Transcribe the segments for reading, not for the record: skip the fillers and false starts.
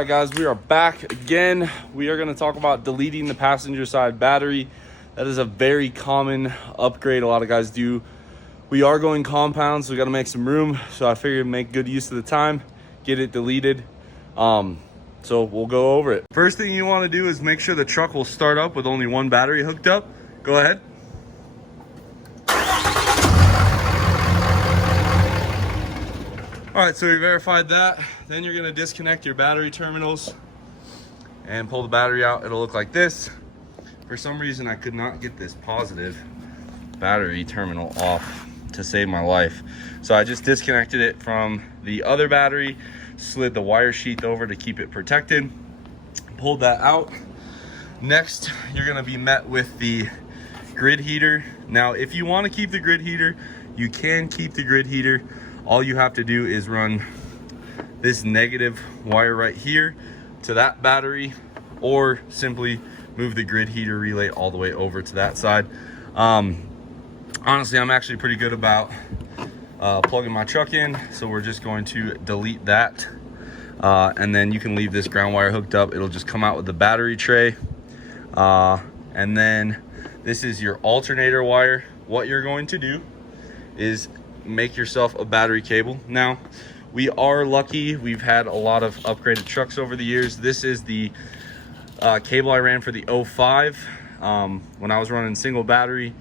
All right guys, we are back again. We are going to talk about deleting the passenger side battery. That is a very common upgrade a lot of guys do. We are going compound, so we got to make some room, so I figured make good use of the time, get it deleted. So we'll go over it. First thing you want to do is make sure the truck will start up with only one battery hooked up. Go ahead. All right, so we verified that. Then you're gonna disconnect your battery terminals and pull the battery out. It'll look like this. For some reason, I could not get this positive battery terminal off to save my life. So I just disconnected it from the other battery, slid the wire sheath over to keep it protected, pulled that out. Next, you're gonna be met with the grid heater. Now, if you wanna keep the grid heater, you can keep the grid heater. All you have to do is run this negative wire right here to that battery, or simply move the grid heater relay all the way over to that side. Honestly, I'm actually pretty good about plugging my truck in, so we're just going to delete that. And then you can leave this ground wire hooked up. It'll just come out with the battery tray. And then this is your alternator wire. What you're going to do is make yourself a battery cable. Now, we are lucky. We've had a lot of upgraded trucks over the years. This is the cable I ran for the 05 when I was running single battery.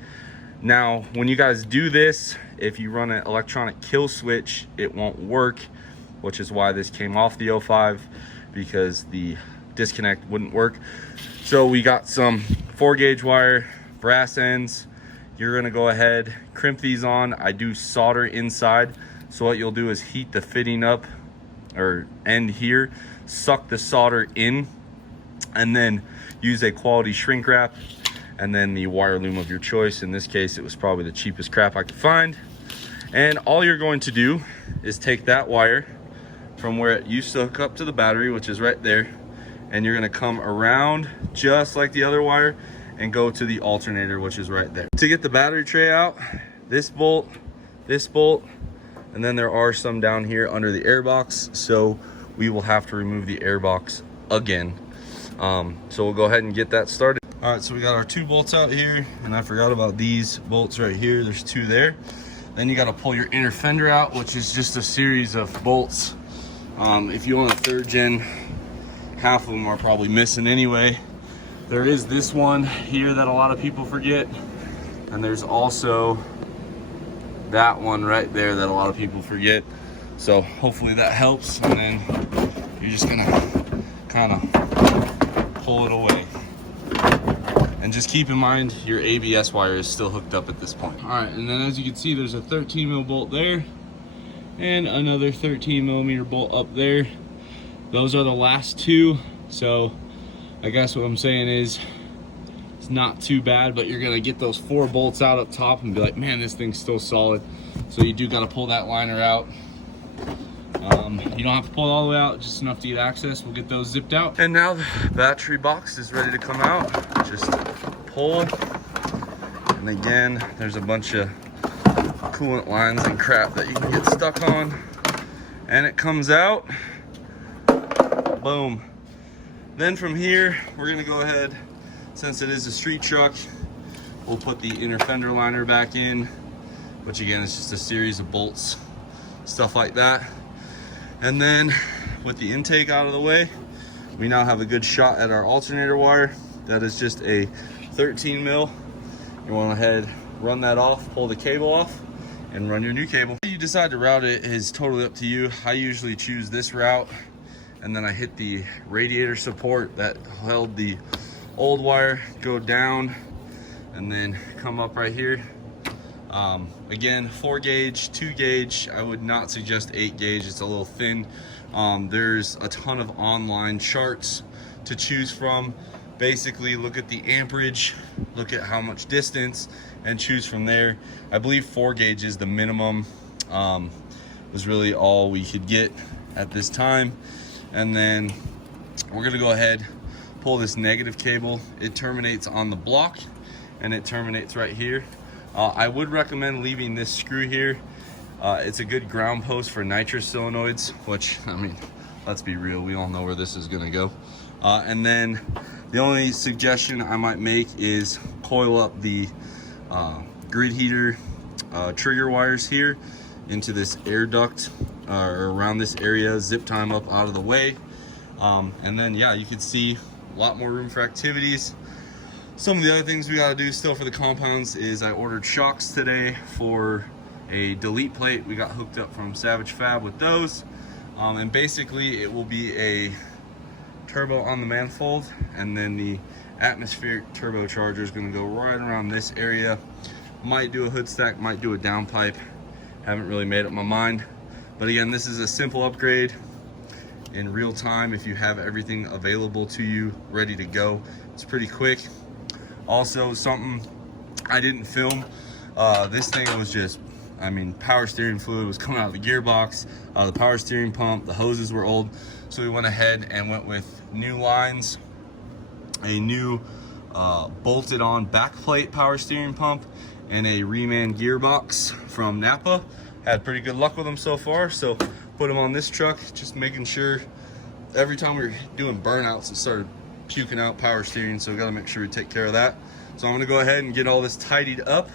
Now, when you guys do this, if you run an electronic kill switch, it won't work, which is why this came off the 05, because the disconnect wouldn't work. So we got some 4-gauge wire, brass ends. You're gonna go ahead, crimp these on. I do solder inside. So what you'll do is heat the fitting up, or end here, suck the solder in, and then use a quality shrink wrap, and then the wire loom of your choice. In this case, it was probably the cheapest crap I could find. And all you're going to do is take that wire from where it used to hook up to the battery, which is right there, and you're gonna come around just like the other wire and go to the alternator, which is right there. To get the battery tray out, this bolt, and then there are some down here under the airbox, so we will have to remove the airbox again. So we'll go ahead and get that started. All right, so we got our 2 bolts out here, and I forgot about these bolts right here. There's 2 there. Then you gotta pull your inner fender out, which is just a series of bolts. If you want a 3rd gen, half of them are probably missing anyway. There is this one here that a lot of people forget, and there's also that one right there that a lot of people forget. So hopefully that helps, and then you're just gonna kind of pull it away. And just keep in mind your ABS wire is still hooked up at this point. All right, and then as you can see, there's a 13 mil bolt there and another 13 millimeter bolt up there. Those are the last 2. So I guess what I'm saying is it's not too bad, but you're gonna get those 4 bolts out up top and be like, man, this thing's still solid. So you do gotta pull that liner out. You don't have to pull it all the way out, just enough to get access. We'll get those zipped out. And now the battery box is ready to come out. Just pull. And again, there's a bunch of coolant lines and crap that you can get stuck on. And it comes out. Boom. Then from here, we're gonna go ahead, since it is a street truck, we'll put the inner fender liner back in, which again is just a series of bolts, stuff like that. And then with the intake out of the way, we now have a good shot at our alternator wire. That is just a 13 mil. You want to head, run that off, pull the cable off, and run your new cable. How you decide to route it is totally up to you. I usually choose this route, and then I hit the radiator support that held the old wire, go down, and then come up right here. Again, 4-gauge, 2-gauge. I would not suggest 8-gauge. It's a little thin. There's a ton of online charts to choose from. Basically, look at the amperage, look at how much distance, and choose from there. I believe 4-gauge is the minimum. Was really all we could get at this time. And then we're gonna go ahead, pull this negative cable. It terminates on the block, and it terminates right here. I would recommend leaving this screw here. It's a good ground post for nitrous solenoids, which, I mean, let's be real, we all know where this is gonna go. And then the only suggestion I might make is coil up the grid heater trigger wires here into this air duct or around this area, zip tie them up out of the way. And then yeah, you can see a lot more room for activities. Some of the other things we got to do still for the compounds is I ordered shocks today for a delete plate. We got hooked up from Savage Fab with those. And basically it will be a turbo on the manifold, and then the atmospheric turbocharger is going to go right around this area. Might do a hood stack, might do a downpipe. Haven't really made up my mind. But again, this is a simple upgrade in real time. If you have everything available to you ready to go, it's pretty quick. Also, something I didn't film, this thing was just, I mean, power steering fluid was coming out of the gearbox, the power steering pump, the hoses were old. So we went ahead and went with new lines, a new bolted on backplate power steering pump, and a reman gearbox from Napa. Had pretty good luck with them so far, so put them on this truck, just making sure every time we were doing burnouts it started puking out power steering, so we got to make sure we take care of that. So I'm going to go ahead and get all this tidied up,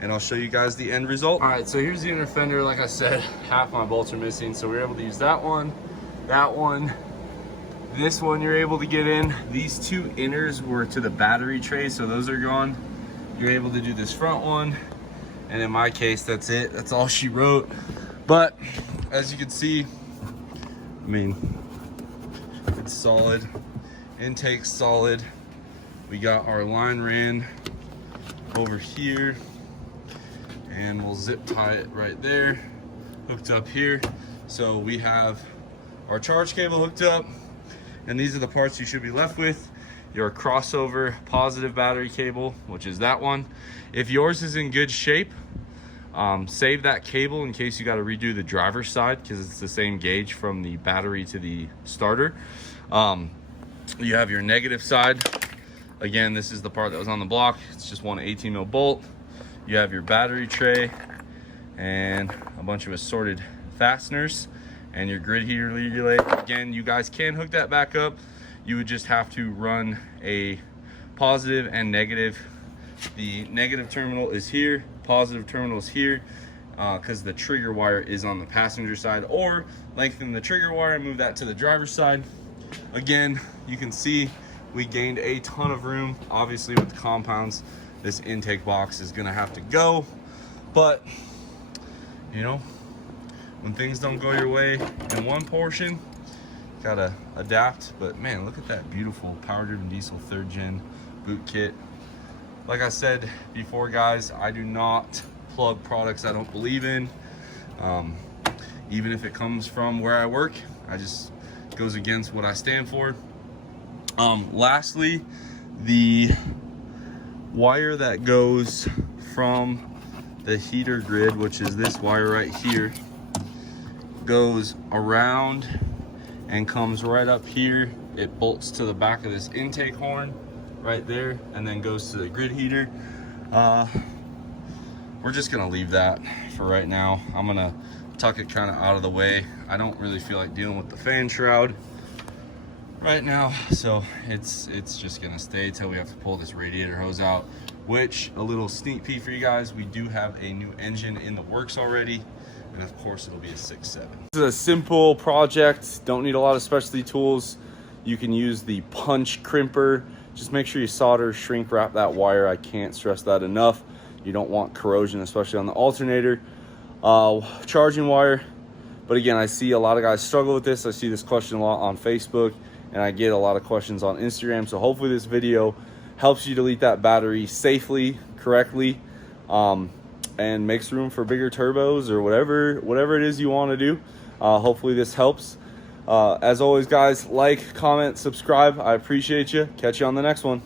and I'll show you guys the end result. All right, so here's the inner fender. Like I said, half my bolts are missing, so we were able to use that one, this one you're able to get in. These two inners were to the battery tray, so those are gone. You're able to do this front one, and in my case, that's it. That's all she wrote. But as you can see, I mean, it's solid. Intake's solid. We got our line ran over here, and we'll zip tie it right there, hooked up here. So we have our charge cable hooked up, and these are the parts you should be left with. Your crossover positive battery cable, which is that one. If yours is in good shape, save that cable in case you got to redo the driver's side, because it's the same gauge from the battery to the starter. You have your negative side. Again, this is the part that was on the block. It's just one 18 mil bolt. You have your battery tray and a bunch of assorted fasteners and your grid heater relay. Again, you guys can hook that back up. You would just have to run a positive and negative. The negative terminal is here, positive terminal is here, because the trigger wire is on the passenger side, or lengthen the trigger wire and move that to the driver's side. Again, you can see we gained a ton of room. Obviously with the compounds, this intake box is gonna have to go, but you know, when things don't go your way in one portion, gotta adapt. But man, look at that beautiful power driven diesel 3rd gen boot kit. Like I said before, guys, I do not plug products I don't believe in, even if it comes from where I work. I just goes against what I stand for. Lastly, the wire that goes from the heater grid, which is this wire right here, goes around and comes right up here. It bolts to the back of this intake horn right there, and then goes to the grid heater. We're just gonna leave that for right now. I'm gonna tuck it kind of out of the way. I don't really feel like dealing with the fan shroud right now, so it's just gonna stay till we have to pull this radiator hose out. Which, a little sneak peek for you guys, we do have a new engine in the works already, and of course it'll be a 6.7. This is a simple project, don't need a lot of specialty tools. You can use the punch crimper. Just make sure you solder, shrink wrap that wire. I can't stress that enough. You don't want corrosion, especially on the alternator. Charging wire. But again, I see a lot of guys struggle with this. I see this question a lot on Facebook, and I get a lot of questions on Instagram. So hopefully this video helps you delete that battery safely, correctly, and makes room for bigger turbos or whatever it is you want to do. Hopefully this helps. As always, guys, like, comment, subscribe. I appreciate you. Catch you on the next one.